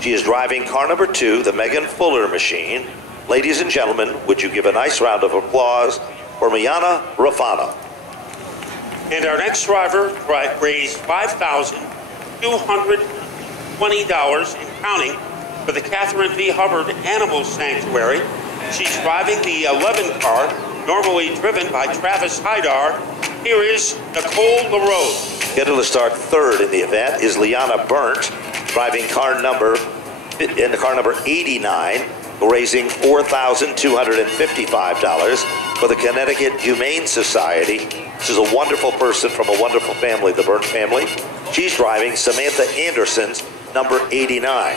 She is driving car number 2, the Megan Fuller machine. Ladies and gentlemen, would you give a nice round of applause for Liana Rafano? And our next driver raised $5,220 and counting for the Catherine V. Hubbard Animal Sanctuary. She's driving the 11 car, normally driven by Travis Hydar. Here is Nicole LaRose. Scheduled to start third in the event is Liana Burnt, driving car number 89, raising $4,255 for the Connecticut Humane Society. She's a wonderful person from a wonderful family, the Burnt family. She's driving Samantha Anderson's number 89.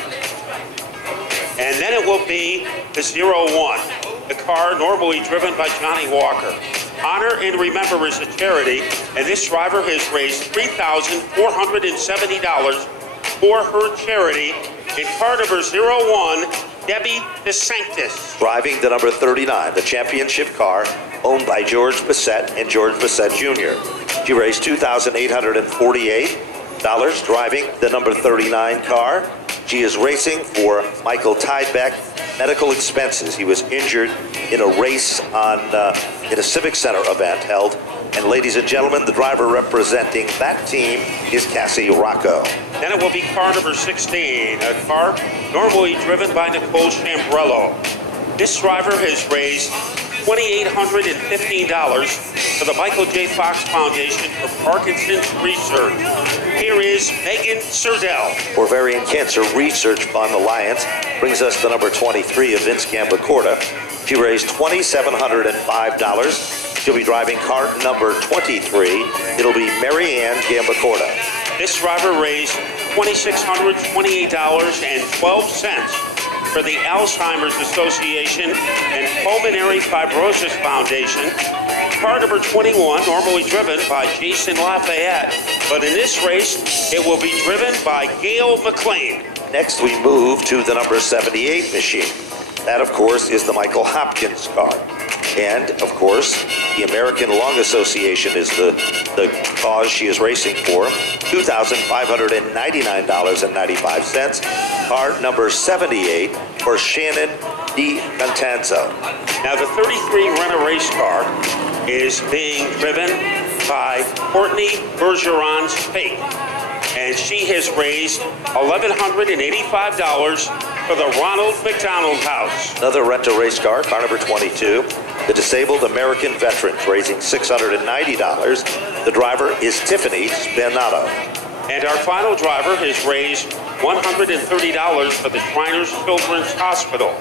And then it will be the 01, the car normally driven by Johnny Walker. Honor and Remember is a charity, and this driver has raised $3,470 for her charity. In car number 01, Debbie DeSanctis. Driving the number 39, the championship car owned by George Bissett and George Bissett Jr. She raised $2,848 driving the number 39 car. She is racing for Michael Tybeck medical expenses. He was injured in a race in a Civic Center event held. And ladies and gentlemen, the driver representing that team is Cassie Rocco. Then it will be car number 16, a car normally driven by Nicole Chambrello. This driver has raised $2,815 for the Michael J. Fox Foundation for Parkinson's Research. Here is Megan Serdell. Ovarian Cancer Research Fund Alliance brings us the number 23 of Vince Gambacorta. She raised $2,705. She'll be driving car number 23. It'll be Mary Ann Gambacorta. This driver raised $2,628.12 for the Alzheimer's Association and Pulmonary Fibrosis Foundation. Car number 21, normally driven by Jason Lafayette, but in this race, it will be driven by Gail McLean. Next, we move to the number 78 machine. That, of course, is the Michael Hopkins car. And, of course, the American Lung Association is the cause she is racing for. $2,599.95. Car number 78 for Shannon DiContanzo. Now, the 33 Renner race car is being driven by Courtney Bergeron's Fate. And she has raised $1,185 for the Ronald McDonald House. Another rental race car, car number 22. The Disabled American Veterans, raising $690. The driver is Tiffany Spinato. And our final driver has raised $130 for the Shriners Children's Hospital.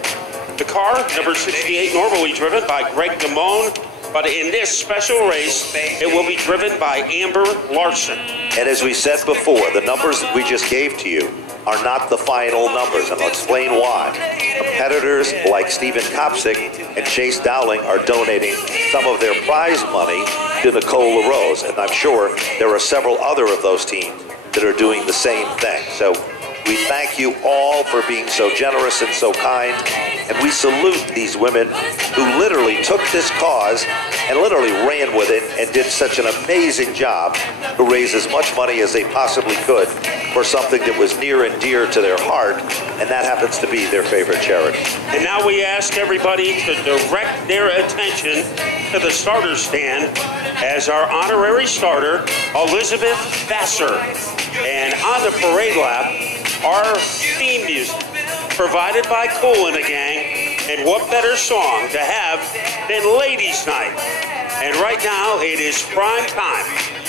The car, number 68, normally driven by Greg Damone, but in this special race, it will be driven by Amber Larson. And as we said before, the numbers that we just gave to you are not the final numbers, and I'll explain why. Competitors like Stephen Kopsick and Chase Dowling are donating some of their prize money to Nicole LaRose, and I'm sure there are several other of those teams that are doing the same thing. So we thank you all for being so generous and so kind, and we salute these women who literally took this cause and literally ran with it and did such an amazing job to raise as much money as they possibly could for something that was near and dear to their heart, and that happens to be their favorite charity. And now we ask everybody to direct their attention to the starter stand as our honorary starter, Elizabeth Vassar. And on the parade lap, our theme music, provided by Cool and the Gang, and what better song to have than Ladies' Night. And right now, it is prime time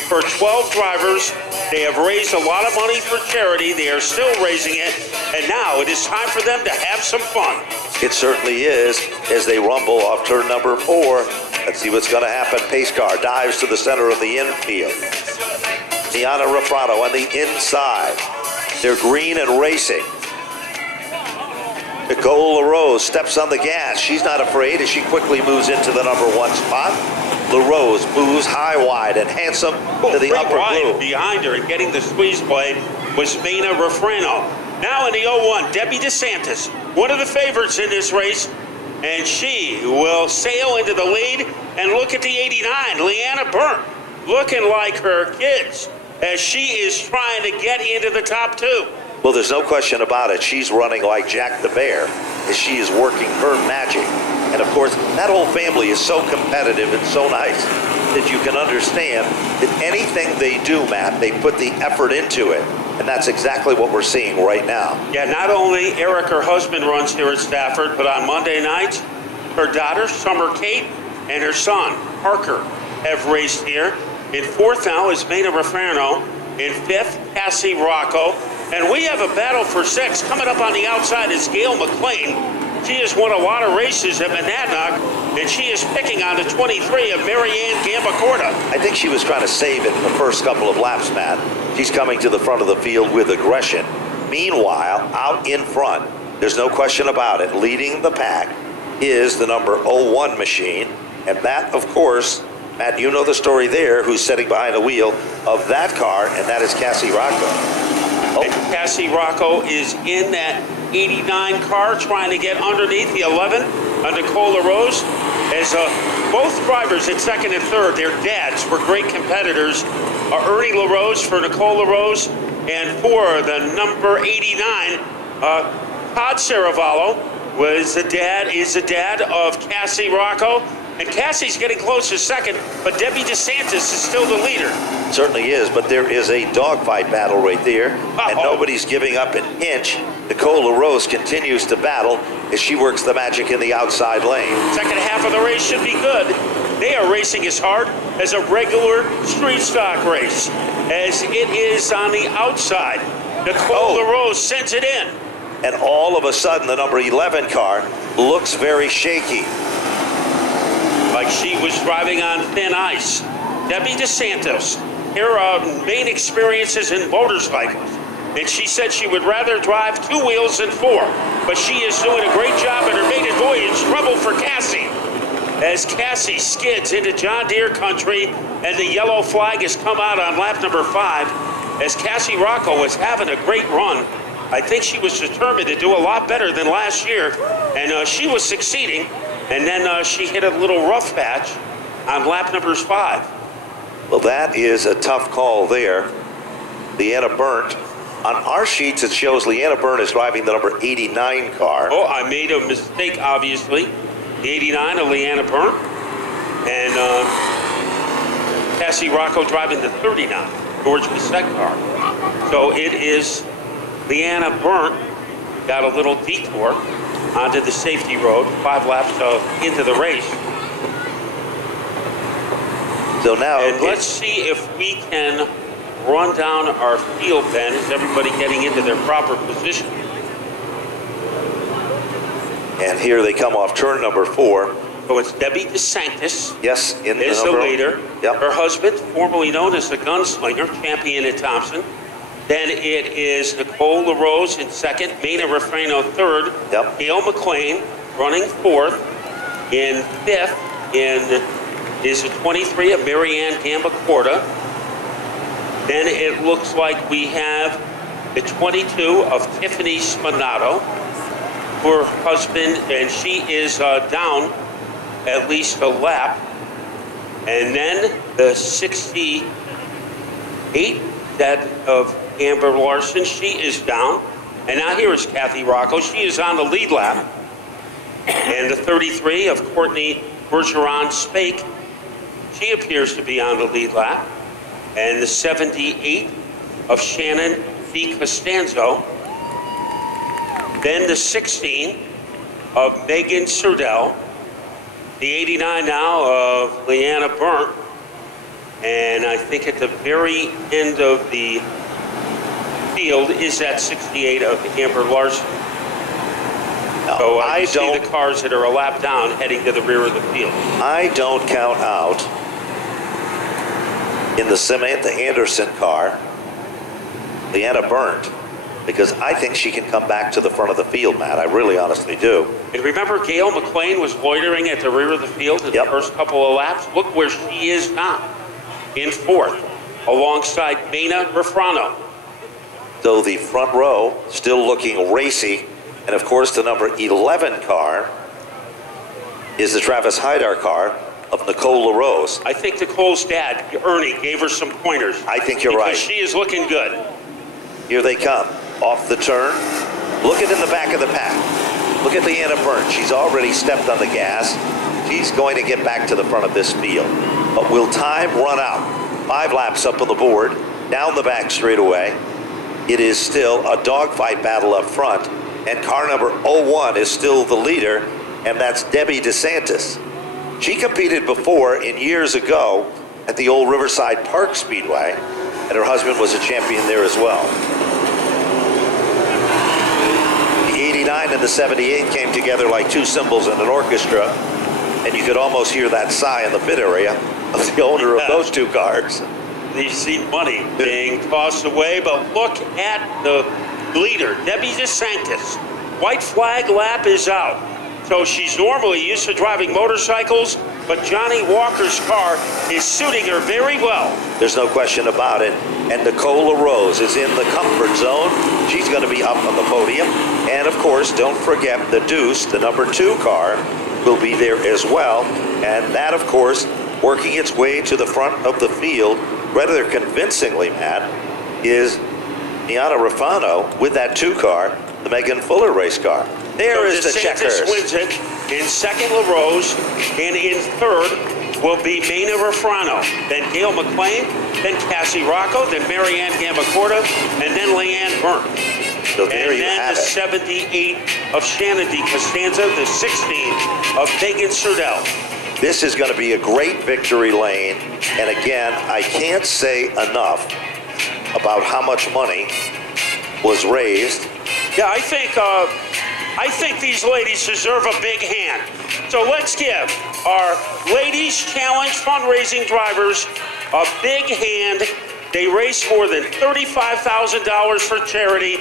for 12 drivers. They have raised a lot of money for charity. They are still raising it, and now it is time for them to have some fun. It certainly is, as they rumble off turn number 4. Let's see what's going to happen. Pace car dives to the center of the infield. Liana Rafano on the inside. They're green and racing. Nicole LaRose steps on the gas. She's not afraid as she quickly moves into the number 1 spot. LaRose moves high, wide, and handsome to the upper blue. Behind her and getting the squeeze plate was Mina Refrano. Now in the 01, Debbie DeSantis, one of the favorites in this race, and she will sail into the lead. And look at the 89, Liana Burnt, looking like her kids as she is trying to get into the top 2. Well, there's no question about it. She's running like Jack the Bear as she is working her magic. And, of course, that whole family is so competitive and so nice that you can understand that anything they do, Matt, they put the effort into it. And that's exactly what we're seeing right now. Yeah, not only Eric, her husband, runs here at Stafford, but on Monday nights, her daughter, Summer Kate, and her son, Parker, have raced here. In fourth now is Maina Refrano. In fifth, Cassie Rocco. And we have a battle for sixth. Coming up on the outside is Gail McLean. She has won a lot of races at Monadnock, and she is picking on the 23 of Marianne Gambacorta. I think she was trying to save it in the first couple of laps, Matt. She's coming to the front of the field with aggression. Meanwhile, out in front, there's no question about it, leading the pack is the number 01 machine. And that, of course, Matt, you know the story there, who's sitting behind the wheel of that car, and that is Cassie Rocco. Oh. And Cassie Rocco is in that 89 car trying to get underneath the 11 on Nicole LaRose. As both drivers at second and third, their dads were great competitors. Ernie LaRose for Nicole LaRose, and for the number 89, Todd Saravallo is the dad of Cassie Rocco. And Cassie's getting close to second, but Debbie DeSantis is still the leader. Certainly is, but there is a dogfight battle right there, and nobody's giving up an inch. Nicole LaRose continues to battle as she works the magic in the outside lane. Second half of the race should be good. They are racing as hard as a regular street stock race, as it is on the outside. Nicole LaRose sends it in. And all of a sudden, the number 11 car looks very shaky. Like she was driving on thin ice. Debbie DeSantis, her main experiences in motorcycles. And she said she would rather drive two wheels than four. But she is doing a great job in her maiden voyage. Trouble for Cassie. As Cassie skids into John Deere country, and the yellow flag has come out on lap number 5. As Cassie Rocco was having a great run, I think she was determined to do a lot better than last year. And she was succeeding. And then she hit a little rough patch on lap number 5. Well, that is a tough call there. Leanna Burnt. On our sheets, it shows Leanna Burnt is driving the number 89 car. Oh, I made a mistake, obviously. The 89 of Leanna Burnt. And Cassie Rocco driving the 39, George Bissett car. So it is Leanna Burnt got a little detour onto the safety road, 5 laps into the race. So now, and let's see if we can run down our field then. Is everybody getting into their proper position? And here they come off turn number 4. So it's Debbie DeSantis. Yes, is the leader. Yep. Her husband, formerly known as the Gunslinger, champion at Thompson. Then it is Nicole LaRose in second, Maina Refrano third, yep. Gail McLean running fourth. In fifth is the 23 of Marianne Gambacorta. Then it looks like we have the 22 of Tiffany Spinato, her husband, and she is down at least a lap. And then the 68 that of Amber Larson, she is down. And now here is Kathy Rocco. She is on the lead lap. And the 33 of Courtney Bergeron Spake, she appears to be on the lead lap. And the 78 of Shannon V. Costanzo. Then the 16 of Megan Surdell. The 89 now of Leanna Burnt. And I think at the very end of the field is that 68 of Amber Larson. So I see the cars that are a lap down heading to the rear of the field. I don't count out in the Samantha Anderson car Leanna Burnt, because I think she can come back to the front of the field, Matt. I really honestly do. And remember, Gail McLean was loitering at the rear of the field in the first couple of laps. Look where she is now, in fourth, alongside Maina Refrano. So the front row still looking racy. And of course, the number 11 car is the Travis Hydar car of Nicole LaRose. I think Nicole's dad, Ernie, gave her some pointers. I think you're right. Because she is looking good. Here they come. off the turn. Looking in the back of the pack. Look at Leanna Burns. She's already stepped on the gas. She's going to get back to the front of this field. But will time run out? 5 laps up on the board, down the back straightaway. It is still a dogfight battle up front, and car number 01 is still the leader, and that's Debbie DeSantis. She competed before years ago at the old Riverside Park Speedway, and her husband was a champion there as well. The 89 and the 78 came together like two cymbals in an orchestra, and you could almost hear that sigh in the pit area of the owner of those two cars. You see money being tossed away, but look at the leader, Debbie DeSantis. White flag lap is out. So she's normally used to driving motorcycles, but Johnny Walker's car is suiting her very well. There's no question about it. And Nicole LaRose is in the comfort zone. She's going to be up on the podium. And of course, don't forget the Deuce, the number 2 car, will be there as well. And that, of course, working its way to the front of the field, rather convincingly, Matt, is Niana Rafano with that 2 car, the Megan Fuller race car. There is the checkers. DeSantis wins it. In second, LaRose, and in third will be Maina Rafano, then Gail McLean, then Cassie Rocco, then Marianne Gamacorta, and then Leanne Burns. So there you have the it. 78 of Shannon DeCostanza, the 16 of Megan Surdell. This is going to be a great victory lane. And again, I can't say enough about how much money was raised. Yeah, I think these ladies deserve a big hand. So let's give our Ladies Challenge fundraising drivers a big hand. They raced more than $35,000 for charity,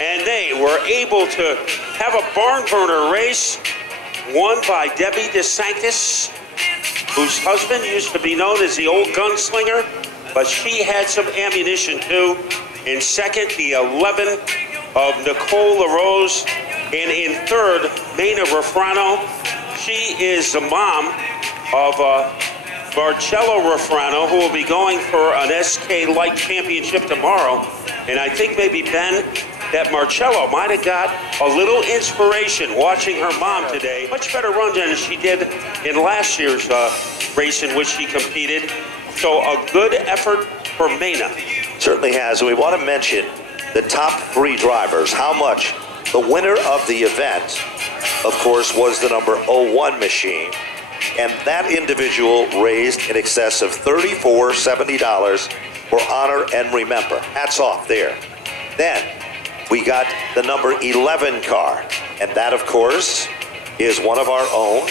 and they were able to have a barn burner race won by Debbie DeSantis, whose husband used to be known as the old gunslinger, but she had some ammunition too. In second, the 11 of Nicole LaRose, and in third, Maina Rafano. She is the mom of Marcello Rafano, who will be going for an SK Light Championship tomorrow. And I think maybe, Ben, that Marcello might have got a little inspiration watching her mom today. Much better run than she did in last year's race in which she competed. So a good effort for Maina. Certainly has. And we want to mention the top 3 drivers. How much the winner of the event, of course, was the number 01 machine. And that individual raised in excess of $34.70 for honor and remember. Hats off there. Then we got the number 11 car. And that, of course, is one of our own.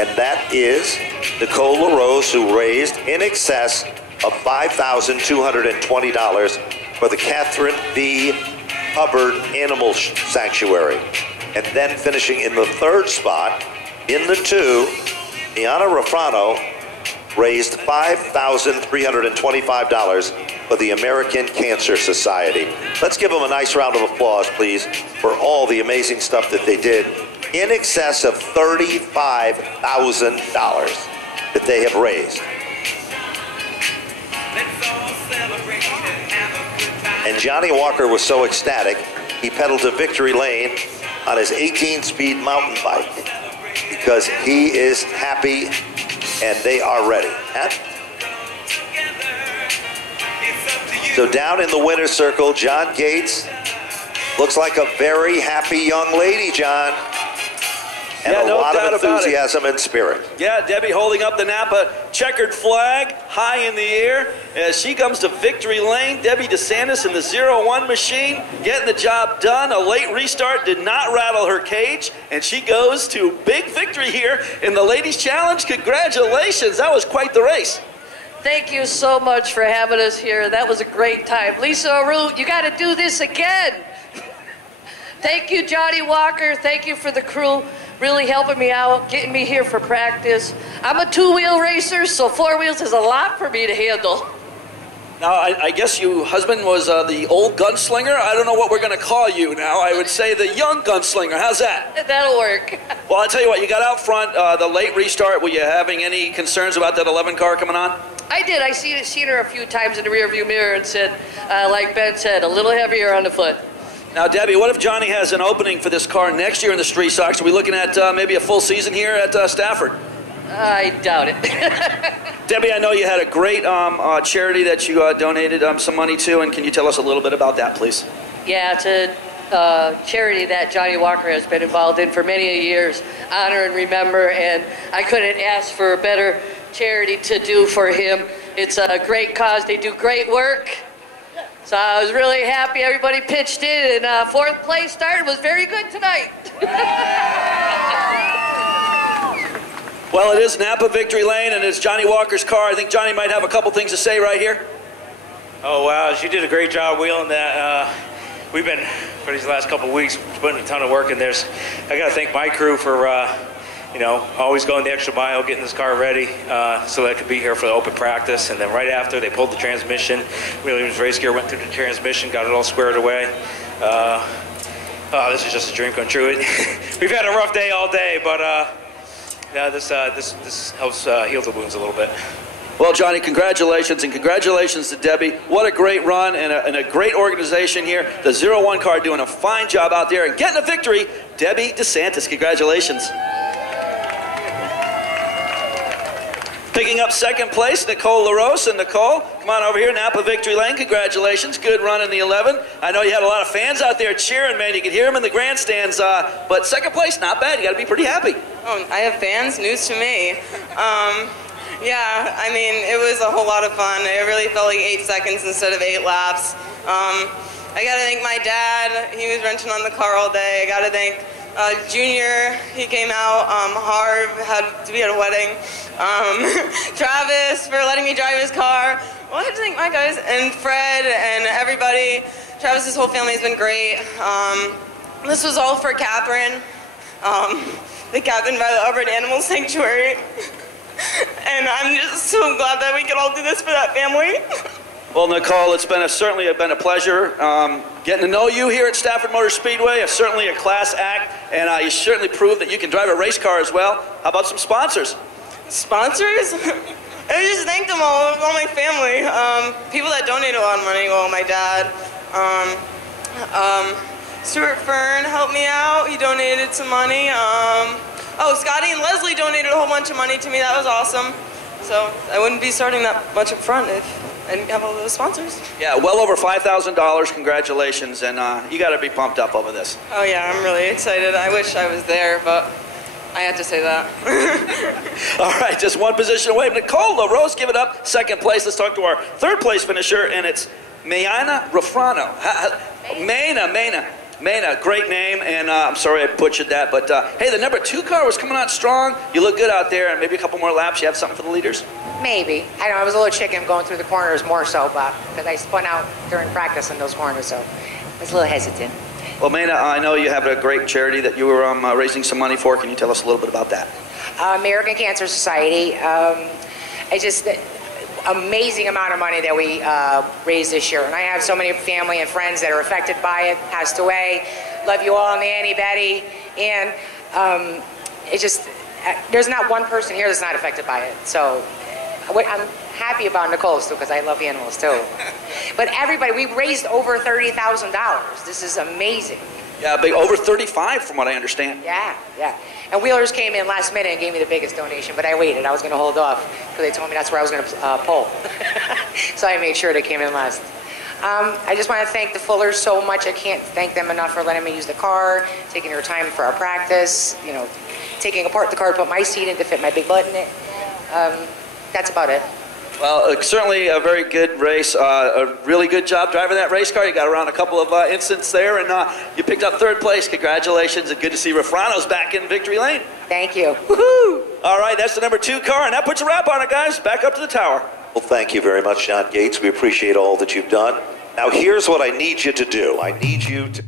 And that is Nicole LaRose, who raised in excess of $5,220 for the Catherine V. Hubbard Animal Sanctuary. And then finishing in the 3rd spot, in the 2, Niana Rafano raised $5,325 for the American Cancer Society. Let's give them a nice round of applause, please, for all the amazing stuff that they did. In excess of $35,000 that they have raised. And Johnny Walker was so ecstatic, he pedaled to victory lane on his 18-speed mountain bike because he is happy and they are ready. So down in the winner's circle, John Gates looks like a very happy young lady, John. And a lot of enthusiasm and spirit. Yeah, Debbie holding up the Napa checkered flag high in the air as she comes to victory lane. Debbie DeSantis in the 01 machine getting the job done. A late restart did not rattle her cage, and she goes to big victory here in the Ladies Challenge. Congratulations, that was quite the race. Thank you so much for having us here. That was a great time. Lisa Aru, you got to do this again. Thank you, Johnny Walker. Thank you for the crew. Really helping me out, getting me here for practice. I'm a 2-wheel racer, so 4 wheels is a lot for me to handle. Now, I guess your husband was the old gunslinger. I don't know what we're going to call you now. I would say the young gunslinger. How's that? That'll work. Well, I'll tell you what, you got out front, the late restart. Were you having any concerns about that 11 car coming on? I did. I seen her a few times in the rearview mirror and said, like Ben said, a little heavier on the foot. Now, Debbie, what if Johnny has an opening for this car next year in the Street Stocks? Are we looking at maybe a full season here at Stafford? I doubt it. Debbie, I know you had a great charity that you donated some money to, and can you tell us a little bit about that, please? Yeah, it's a charity that Johnny Walker has been involved in for many years, honor and remember, and I couldn't ask for a better charity to do for him. It's a great cause. They do great work. So I was really happy everybody pitched in, and fourth place start was very good tonight. Well, it is Napa Victory Lane, and it's Johnny Walker's car. I think Johnny might have a couple things to say right here. Oh, wow, she did a great job wheeling that. We've been, for these last couple of weeks, putting a ton of work in there. I got to thank my crew for, always going the extra mile, getting this car ready so that it could be here for the open practice. And then right after, they pulled the transmission. Williams race gear went through the transmission, got it all squared away. This is just a dream come true. We've had a rough day all day, but this helps heal the wounds a little bit. Well, Johnny, congratulations, and congratulations to Debbie. What a great run and a great organization here. The 01 car doing a fine job out there and getting a victory. Debbie DeSantis, congratulations. Picking up second place, Nicole LaRose. And Nicole, come on over here, Napa Victory Lane. Congratulations, good run in the 11. I know you had a lot of fans out there cheering, man. You could hear them in the grandstands. But second place, not bad. You got to be pretty happy. Oh, I have fans. News to me. Yeah, I mean, it was a whole lot of fun. It really felt like 8 seconds instead of 8 laps. I gotta thank my dad. He was wrenching on the car all day. I gotta thank Junior. He came out. Harv had to be at a wedding. Travis for letting me drive his car. Well, I have to thank my guys. And Fred and everybody. Travis's whole family has been great. This was all for Catherine, the captain by the Auburn Animal Sanctuary. And I'm just so glad that we could all do this for that family. Well, Nicole, it's been certainly been a pleasure getting to know you here at Stafford Motor Speedway. It's certainly a class act, and you certainly proved that you can drive a race car as well. How about some sponsors? Sponsors? I just thank them all my family. People that donate a lot of money, well, my dad. Stuart Fern helped me out. He donated some money. Oh, Scotty and Leslie donated a whole bunch of money to me. That was awesome. So I wouldn't be starting that much up front if I didn't have all those sponsors. Yeah, well over $5,000. Congratulations, and you got to be pumped up over this. Oh yeah, I'm really excited. I wish I was there, but I had to say that. All right, just one position away. Nicole LaRose give it up. Second place. Let's talk to our third place finisher, and it's Mayana Rafrano. Mena, great name, and I'm sorry I butchered that, but hey, the number 2 car was coming out strong. You look good out there, and maybe a couple more laps. You have something for the leaders? Maybe. I don't know, I was a little chicken going through the corners more so, but because I spun out during practice in those corners, so I was a little hesitant. Well, Mena, I know you have a great charity that you were raising some money for. Can you tell us a little bit about that? American Cancer Society. Amazing amount of money that we raised this year, and I have so many family and friends that are affected by it, passed away. Love you all, Nanny, Betty, and there's not one person here that's not affected by it. So I'm happy about Nicole's too, because I love animals too. But everybody, we raised over $30,000. This is amazing. Yeah, over 35 from what I understand. Yeah. And Wheelers came in last minute and gave me the biggest donation, but I waited. I was going to hold off because they told me that's where I was going to pull. So I made sure they came in last. I just want to thank the Fullers so much. I can't thank them enough for letting me use the car, taking their time for our practice, taking apart the car to put my seat in to fit my big butt in it. That's about it. Well, certainly a very good race. A really good job driving that race car. You got around a couple of incidents there, and you picked up third place. Congratulations, and good to see Rafrano's back in victory lane. Thank you. Woohoo! All right, that's the number 2 car, and that puts a wrap on it, guys. Back up to the tower. Well, thank you very much, John Gates. We appreciate all that you've done. Now, here's what I need you to do. I need you to